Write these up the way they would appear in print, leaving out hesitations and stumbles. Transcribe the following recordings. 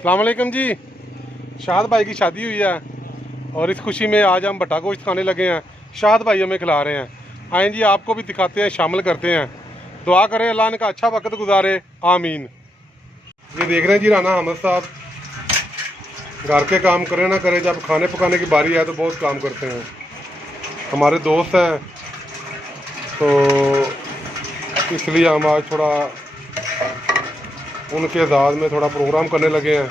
अस्सलाम वालेकुम जी। शाहद भाई की शादी हुई है और इस खुशी में आज हम भट्टा गोश्त खाने लगे हैं। शाहद भाई हमें खिला रहे हैं। आए जी, आपको भी दिखाते हैं, शामिल करते हैं। दुआ करें अल्लाह इनका अच्छा वक्त गुजारे, आमीन। ये देख रहे हैं जी, राना अहमद साहब घर के काम करें ना करें, जब खाने पकाने की बारी है तो बहुत काम करते हैं। हमारे दोस्त हैं तो इसलिए हम आज थोड़ा उनके एजाज़ में थोड़ा प्रोग्राम करने लगे हैं।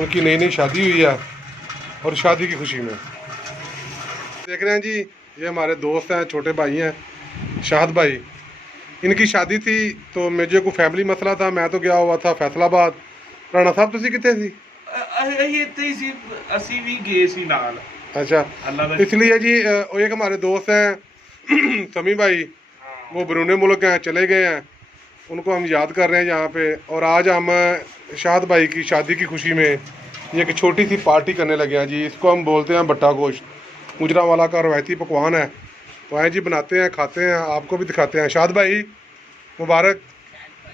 उनकी नई नई शादी हुई है और शादी की खुशी में देख रहे हैं जी, ये हमारे दोस्त हैं, छोटे भाई हैं, शाहद भाई। इनकी शादी थी तो मुझे कोई फैमिली मसला था, मैं तो गया हुआ था फैसलाबाद। राणा साहब तुसी कितने सी? ਅਸੀਂ ਵੀ ਗਏ ਸੀ ਨਾਲ। अच्छा, ਅੱਲਾ ਦਾ इसलिए जी एक हमारे दोस्त हैं समी भाई, वो बरूने मुल्क हैं, चले गए हैं। उनको हम याद कर रहे हैं यहाँ पे। और आज हम शाहद भाई की शादी की खुशी में ये एक छोटी सी पार्टी करने लगे हैं जी। इसको हम बोलते हैं भट्टा गोश्त, गुजरांवाला का रवायती पकवान है। तो आए जी, बनाते हैं, खाते हैं, आपको भी दिखाते हैं। शाहद भाई मुबारक।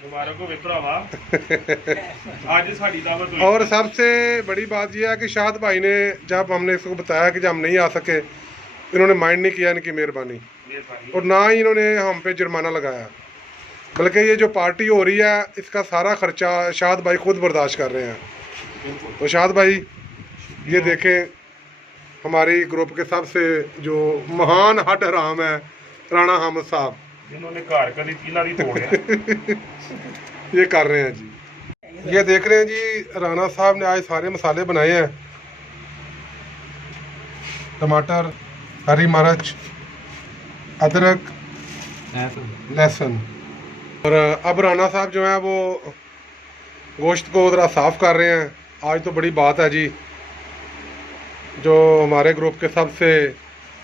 मुबारक हो भरावा। आज साड़ी दावत हुई। और सबसे बड़ी बात यह है कि शाहद भाई ने जब हमने इसको बताया कि जब हम नहीं आ सके, इन्होंने माइंड नहीं किया, इनकी मेहरबानी। और ना ही इन्होंने हम पे जुर्माना लगाया, बल्कि ये जो पार्टी हो रही है इसका सारा खर्चा शाहद भाई खुद बर्दाश्त कर रहे हैं। तो शाहद भाई ये देखें, हमारी ग्रुप के सबसे जो महान हट हराम है राणा अहमद साहब, जिन्होंने घर कभी किला नहीं तोड़िया। ये कर रहे हैं जी। ये देख रहे हैं जी, राणा साहब ने आज सारे मसाले बनाए हैं, टमाटर, हरी मिर्च, अदरक, लहसुन। और अब राणा साहब जो है वो गोश्त को ज़रा साफ़ कर रहे हैं। आज तो बड़ी बात है जी, जो हमारे ग्रुप के सबसे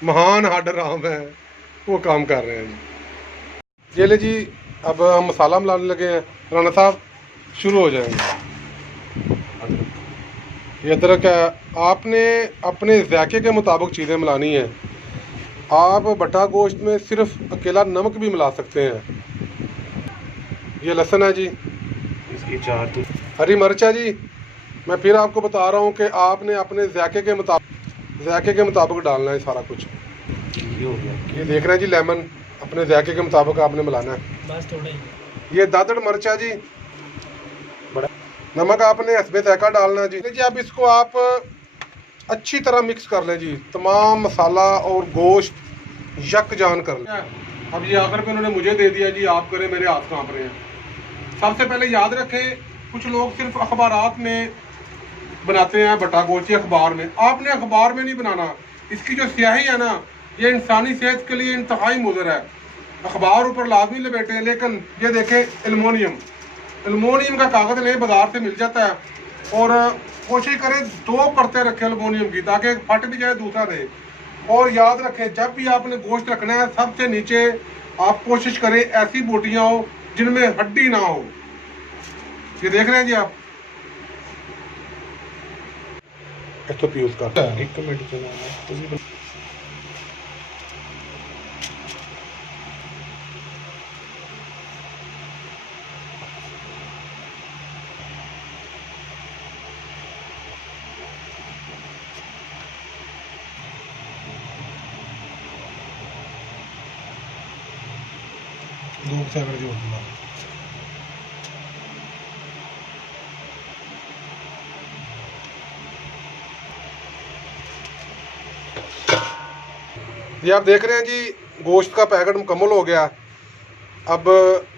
महान हड राम है वो काम कर रहे हैं जी। ये ले जी, अब हम मसाला मिलाने लगे हैं। राणा साहब शुरू हो जाएंगे। ये अदरक है, आपने अपने जायके के मुताबिक चीज़ें मिलानी है। आप भट्टा गोश्त में सिर्फ अकेला नमक भी मिला सकते हैं। ये लहसुन है जी, इसकी चार तो हरी मिर्च है जी। मैं फिर आपको बता रहा हूँ कि आपने अपने जायके के मुताबिक डालना है सारा कुछ। ये हो गया। ये देख रहे हैं जी, लेमन अपने जायके के मुताबिक आपने मिलाना है, बस थोड़ा ही। ये दादड़ मिर्च है जी, बड़ा नमक आपने हस्बे जायका डालना है जी। अब इसको आप अच्छी तरह मिक्स कर लें जी, तमाम मसाला और गोश्त यकजान कर लें। अब ये आखिर पे उन्होंने मुझे दे दिया जी, आप करें, मेरे हाथ कांप रहे हैं। सबसे पहले याद रखें, कुछ लोग सिर्फ अखबारात में बनाते हैं भट्टा गोश्त, अखबार में। आपने अखबार में नहीं बनाना। इसकी जो स्याही है ना, ये इंसानी सेहत के लिए इंतहाई मुज़र है। अखबार ऊपर लाजमी लपेटें, लेकिन ये देखें एल्युमिनियम का कागज़ लें, बाजार से मिल जाता है। और कोशिश करें 2 परतें रखें एल्युमिनियम की, ताकि फट भी जाए दूसरा दे। और याद रखें, जब भी आपने गोश्त रखना है, सबसे नीचे आप कोशिश करें ऐसी बोटियाँ हो जिनमें हड्डी ना हो। ये देख रहे हैं जी आप, तो पीयूष का 1 मिनट चलाना। धूप से अगर जो होगा। ये आप देख रहे हैं जी, गोश्त का पैकेट मुकम्मल हो गया। अब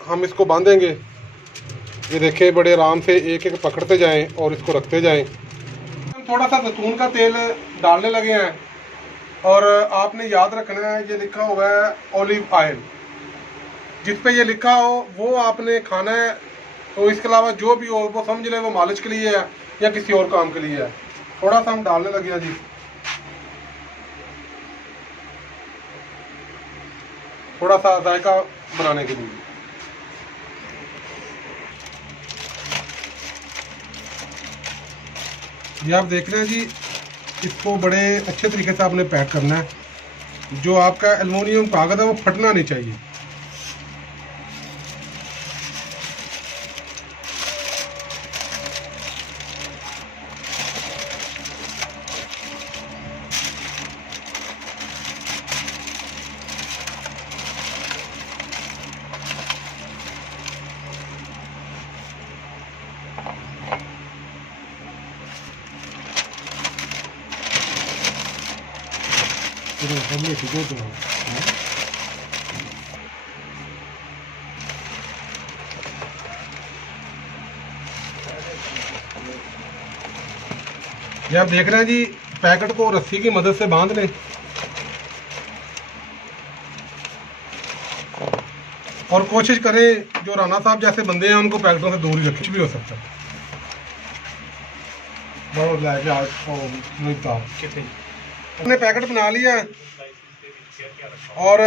हम इसको बांधेंगे। ये देखें, बड़े आराम से एक एक पकड़ते जाएं और इसको रखते जाएं। हम थोड़ा सा जैतून का तेल डालने लगे हैं। और आपने याद रखना है, ये लिखा हुआ है ऑलिव ऑयल, जिस पे ये लिखा हो वो आपने खाना है। तो इसके अलावा जो भी हो वो समझ लें वो मालिश के लिए है या किसी और काम के लिए है। थोड़ा सा हम डालने लगे हैं जी, थोड़ा सा जायका बनाने के लिए। ये आप देख रहे हैं जी, इसको बड़े अच्छे तरीके से आपने पैक करना है। जो आपका एल्युमिनियम कागज़ है वो फटना नहीं चाहिए। ये आप देख रहे हैं जी, पैकेट को रस्सी की मदद से बांध लें और कोशिश करें जो राना साहब जैसे बंदे हैं उनको पैकेटों से दूर ही रखें, कुछ भी हो सकता है। आपने पैकेट बना लिया और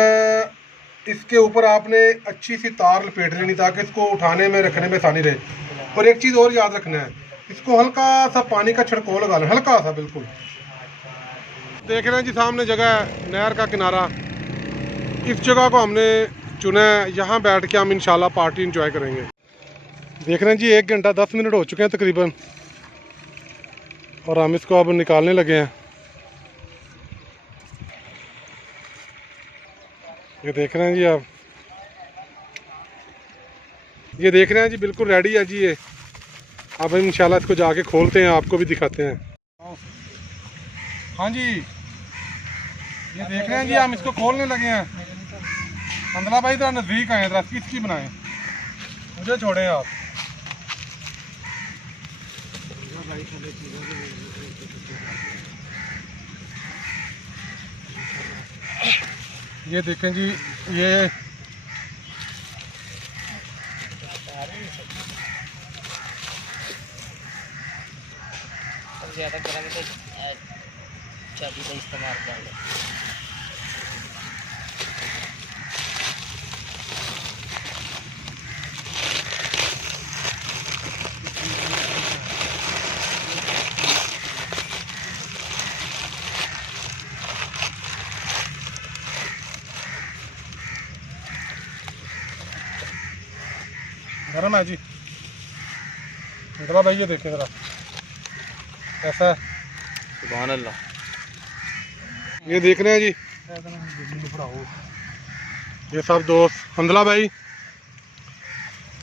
इसके ऊपर आपने अच्छी सी तार लपेट लेनी ताकि इसको उठाने में रखने में आसानी रहे। और एक चीज़ और याद रखना है, इसको हल्का सा पानी का छिड़काव लगा लें, हल्का सा बिल्कुल। देख रहे हैं जी सामने जगह है, नहर का किनारा। इस जगह को हमने चुना है, यहाँ बैठ के हम इंशाल्लाह पार्टी इंजॉय करेंगे। देख रहे हैं जी 1 घंटा 10 मिनट हो चुके हैं तकरीबन और हम इसको अब निकालने लगे हैं। ये देख रहे हैं जी आप, ये देख रहे हैं जी बिल्कुल रेडी है जी ये। अब हम इंशाल्लाह इसको जाके खोलते हैं, आपको भी दिखाते हैं। हाँ जी, ये देख रहे हैं जी हम इसको खोलने लगे हैं। अंदला भाई जरा नज़दीक आए, जरा इसकी बनाएं, मुझे छोड़ें आप। ये देखें जी, ये ज़्यादा गर्म तो चाबी का इस्तेमाल कर लो। गरम है जी। अंदला भाई ये देखें ज़रा कैसा है। सुभान अल्लाह। ये देख रहे हैं जी, ये सब दोस्त अंदला भाई,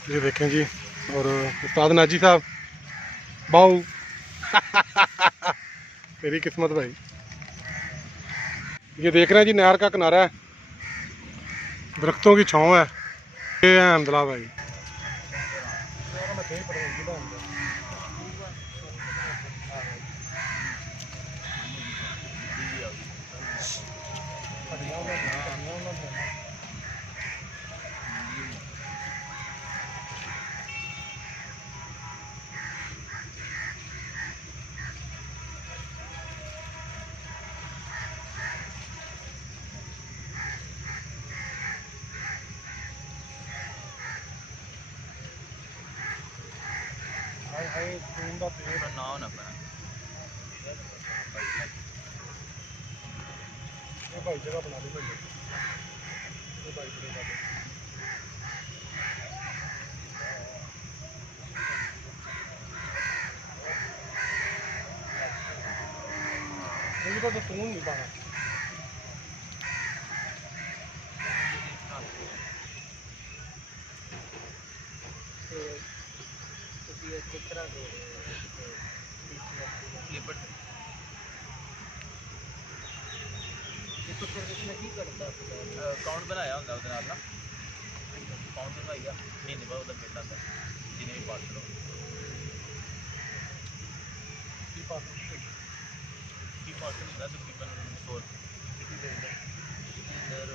ये देखें जी, और उस्ताद नाजी साहब बाऊ तेरी किस्मत भाई। ये देख रहे हैं जी नहर का किनारा है, दरख्तों की छाँव है। ये है अंदला भाई। भाई जगह बना दी भाई। तो सुन नहीं पाना। अकाउंट बनाया होंगे उसके नाल ना, अकाउंट बनवाइया महीने बाद उधर मिल जाता जिन्हें भी पास करो। की पास होता तकरीबन 100 इधर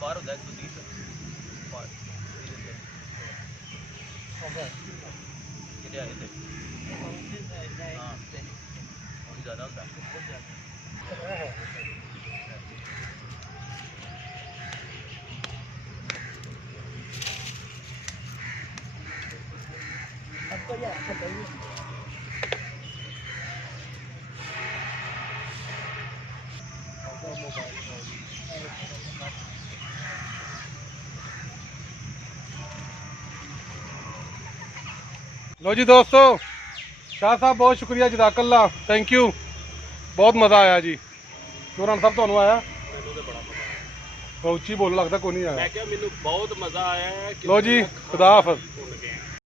बाहर होता है 130 पास कितने आए थे। हाँ बहुत ज़्यादा होता है। लो जी दोस्तों, शाह साहब बहुत शुक्रिया, जज़ाकल्लाह, थैंक यू, बहुत मज़ा आया जी। क्यों राना साहब ਤੁਹਾਨੂੰ ਆਇਆ? ਮੈਨੂੰ ਤੇ ਬੜਾ ਮਜ਼ਾ ਆਇਆ। तो उच्ची बोल लगता कोई नहीं आया। ਮੈਂ ਕਿਹਾ ਮੈਨੂੰ ਬਹੁਤ ਮਜ਼ਾ ਆਇਆ ਹੈ। लो जी, खुदा हाफिज़।